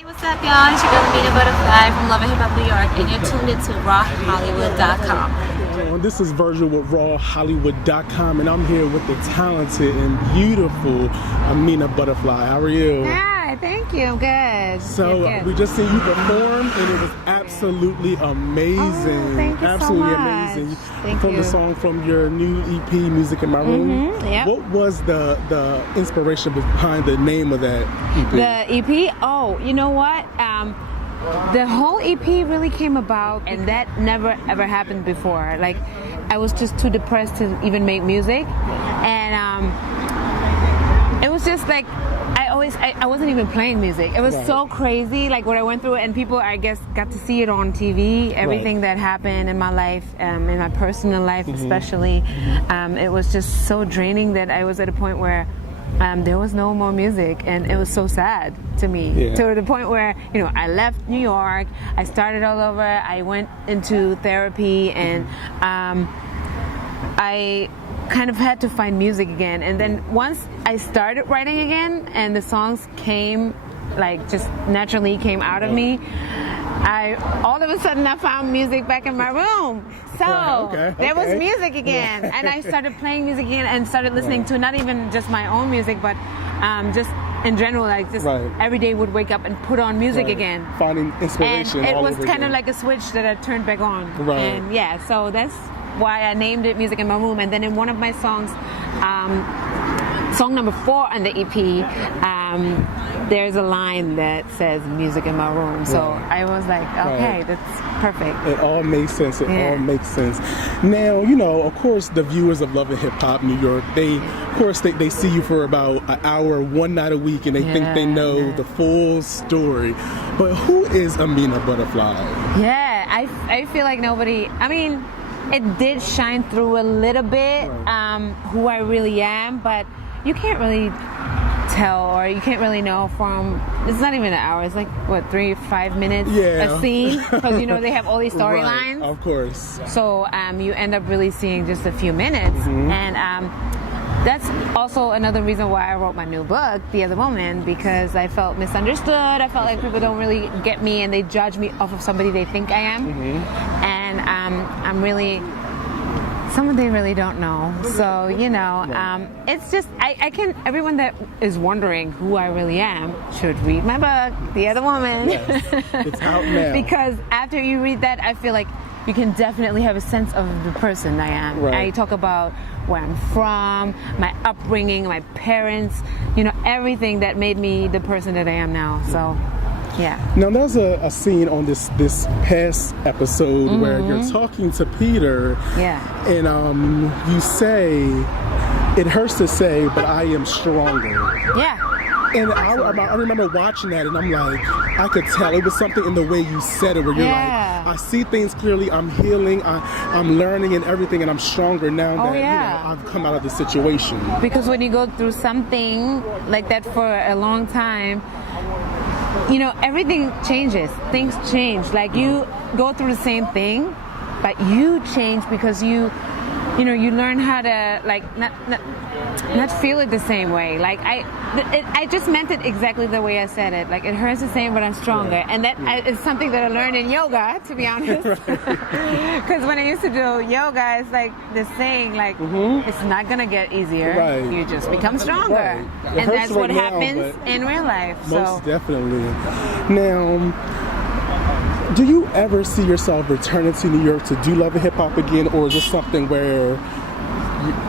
Hey, what's up, y'all? It's your girl Amina Buddafly from Love and Hip Hop New York, and you're tuned into rawhollywood.com. This is Virgil with rawhollywood.com, and I'm here with the talented and beautiful Amina Buddafly. How are you? Hi, thank you. I'm good. So Good. we just seen you perform, and it was absolutely amazing. Oh, thank you absolutely so much. amazing. Thank from you. the song from your new EP, Music in My Room. Yep. What was the inspiration behind the name of that EP? The EP? Oh, you know what? The whole EP really came about, and that never ever happened before. Like, I was just too depressed to even make music, and it was just like I wasn't even playing music. It was so crazy, like what I went through, and people, I guess, got to see it on TV. Everything that happened in my life, in my personal life especially, it was just so draining that I was at a point where there was no more music, and it was so sad to me, to the point where, you know, I left New York, I started all over, I went into therapy, and I kind of had to find music again. And then once I started writing again and the songs came, like, just naturally came out of me, all of a sudden I found music back in my room. So there was music again, and I started playing music again and started listening to not even just my own music, but just in general, like just every day would wake up and put on music again. Finding inspiration. And it all was over kind again. of like a switch that I turned back on. And yeah, so that's why I named it Music in My Room. And then in one of my songs, song number 4 on the EP, there's a line that says Music in My Room. So I was like, okay, that's perfect. It all makes sense. It all makes sense. Now, you know, of course, the viewers of Love and Hip Hop New York, they see you for about an hour, one night a week, and they think they know the full story. But who is Amina Buddafly? Yeah, I feel like nobody, I mean, it did shine through a little bit who I really am, but you can't really tell, or you can't really know from, it's not even an hour, it's like, what, 3-5 minutes a scene, because, you know, they have all these storylines. Of course. So you end up really seeing just a few minutes, and that's also another reason why I wrote my new book, The Other Woman, because I felt misunderstood. I felt like people don't really get me, and they judge me off of somebody they think I am. And I'm really someone they really don't know. So, you know, it's just, everyone that is wondering who I really am should read my book, The Other Woman. Yes, it's out now. Because after you read that, I feel like you can definitely have a sense of the person I am. I talk about where I'm from, my upbringing, my parents, you know, everything that made me the person that I am now. So, yeah. Now, there's a scene on this past episode where you're talking to Peter, and you say, "It hurts to say, but I am stronger." Yeah. And I remember watching that, and I'm like, I could tell it was something in the way you said it, where you're like, I see things clearly, I'm healing, I'm learning and everything, and I'm stronger now that you know, I've come out of the situation. Because when you go through something like that for a long time, you know, everything changes. Things change. Like, you go through the same thing, but you change because you know, you learn how to, like, not feel it the same way. Like, I just meant it exactly the way I said it. Like, it hurts the same, but I'm stronger. And that is something that I learned in yoga, to be honest. Because when I used to do yoga, it's like this saying, like, it's not going to get easier. You just become stronger. And that's what happens in real life. Most definitely. Now, do you ever see yourself returning to New York to do Love and Hip Hop again, or is this something where,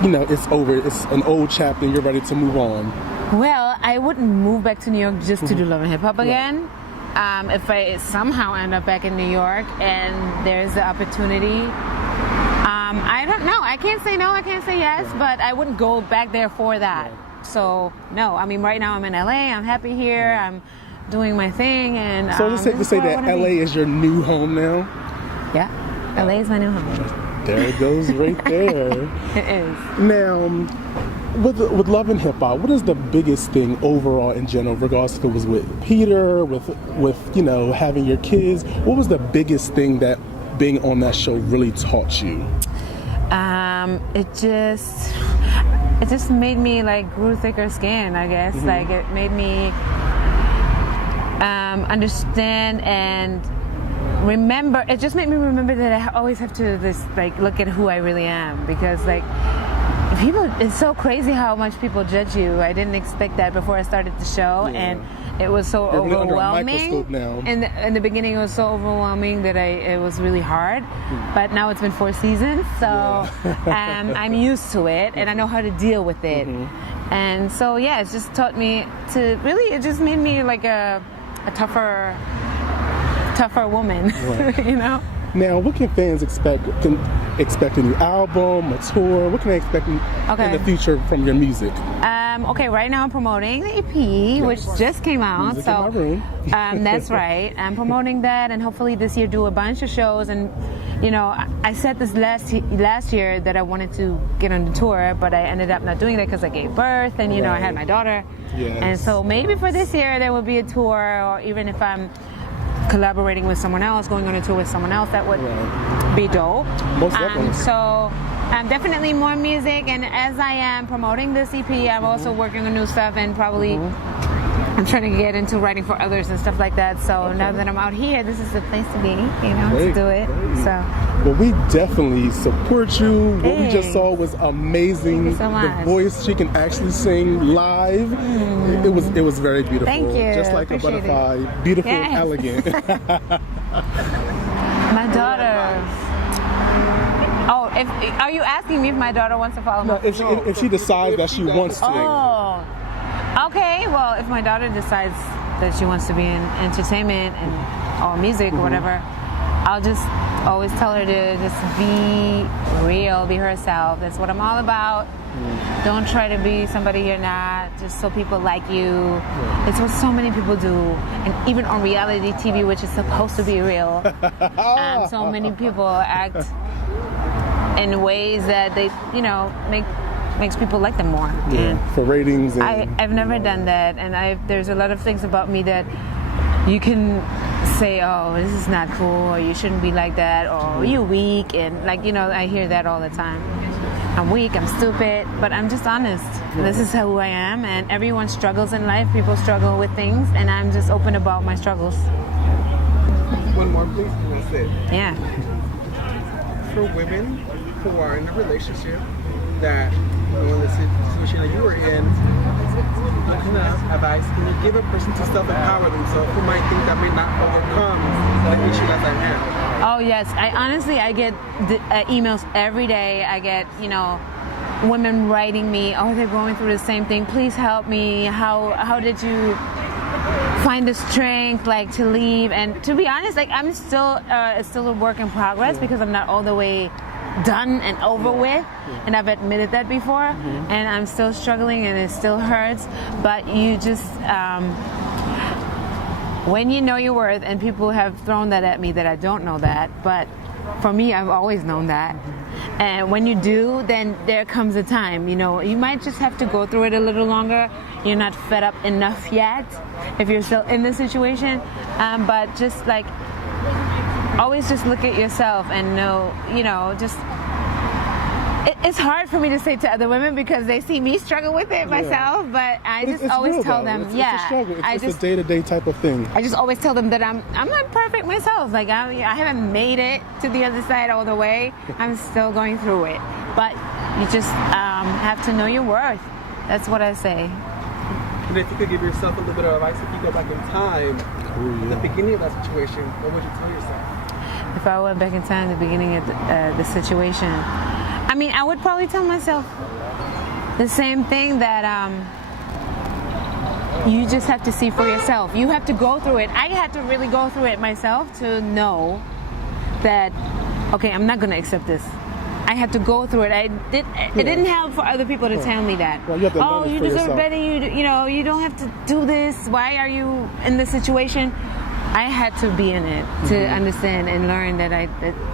you know, it's over, it's an old chapter and you're ready to move on? Well, I wouldn't move back to New York just to do Love and Hip Hop again. If I somehow end up back in New York and there's the opportunity, I don't know. I can't say no, I can't say yes, but I wouldn't go back there for that. So, no. I mean, right now I'm in LA, I'm happy here, I'm doing my thing, and so is it safe to say that LA is your new home now? Yeah, LA is my new home. There it goes, right there. It is. Now, with Love and Hip Hop, what is the biggest thing overall in general, regardless if it was with Peter, with you know, having your kids? What was the biggest thing that being on that show really taught you? It just made me, like, grew thicker skin, I guess. Like, it made me understand and remember. It just made me remember that I always have to look at who I really am, because people, it's so crazy how much people judge you. I didn't expect that before I started the show, and it was so overwhelming. In the beginning, it was so overwhelming that it was really hard. But now it's been 4 seasons, so I'm used to it, and I know how to deal with it. And so it's just taught me to really. It just made me like a tougher woman, you know. Now, what can fans expect? Can expect a new album, a tour? What can they expect in the future from your music? Right now I'm promoting the EP, which just came out. Music in my room. That's right. I'm promoting that, and hopefully this year do a bunch of shows. And I said this last year that I wanted to get on the tour, but I ended up not doing that because I gave birth, and I had my daughter. And so maybe for this year there will be a tour, or even if I'm collaborating with someone else, going on a tour with someone else, that would be dope. Most definitely. So definitely more music, and as I am promoting this EP, I'm also working on new stuff, and probably I'm trying to get into writing for others and stuff like that. So now that I'm out here, this is the place to be, to do it. So. Well, we definitely support you. What we just saw was amazing. Thank you so much. The voice, she can actually sing live. It was very beautiful. Thank you. Just like a butterfly. Beautiful, elegant. My daughter. Oh, are you asking me if my daughter wants to follow me? No, if she decides that she wants to. Oh. Okay, well, if my daughter decides that she wants to be in entertainment or music or whatever, I'll just always tell her to just be real, be herself. That's what I'm all about. Don't try to be somebody you're not, just so people like you. It's what so many people do. And even on reality TV, which is supposed to be real, so many people act in ways that they, makes people like them more. For ratings. And I've never done that, and there's a lot of things about me that you can say, oh, this is not cool, or you shouldn't be like that, or you're weak, and I hear that all the time. I'm weak, I'm stupid, but I'm just honest. This is who I am, and everyone struggles in life. People struggle with things, and I'm just open about my struggles. One more, please, and that's it. Yeah. For women who are in a relationship that, in the situation that you were in, what kind of advice can you give a person to self-empower themselves who might think that may not overcome the issue that they have? Oh yes, I get emails every day. I get women writing me, oh, they're going through the same thing. Please help me. How did you find the strength to leave? And to be honest, I'm still a work in progress because I'm not all the way done and over with, and I've admitted that before, and I'm still struggling, and it still hurts. But you just when you know your worth, and people have thrown that at me that I don't know that, but for me, I've always known that. And when you do, then there comes a time, you might just have to go through it a little longer. You're not fed up enough yet if you're still in the situation, but just always just look at yourself and know, it's hard for me to say to other women because they see me struggle with it myself, but I just always real, tell though. them, it's a struggle. It's a day-to-day type of thing. I just always tell them that I'm not perfect myself. I haven't made it to the other side all the way. I'm still going through it. But you just have to know your worth. That's what I say. And if you could give yourself a little bit of advice, if you go back in time, at the beginning of that situation, what would you tell yourself? If I went back in time at the beginning of the situation, I would probably tell myself the same thing, that you just have to see for yourself. You have to go through it. I had to really go through it myself to know that, okay, I'm not going to accept this. I had to go through it. It didn't help for other people to tell me that. Well, you deserve better. You don't have to do this. Why are you in this situation? I had to be in it to understand and learn that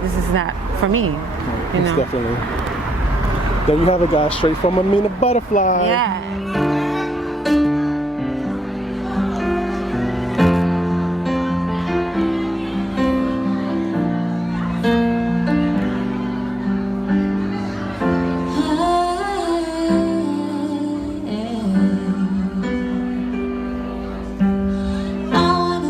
this is not for me. It's definitely. There you have it, guys. Straight from Amina Buddafly. Yeah. I wanna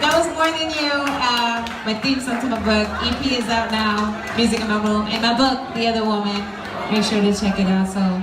That was More Than You, my theme song to my book. EP is out now, Music in My Room, and my book, The Other Woman. Make sure to check it out. So.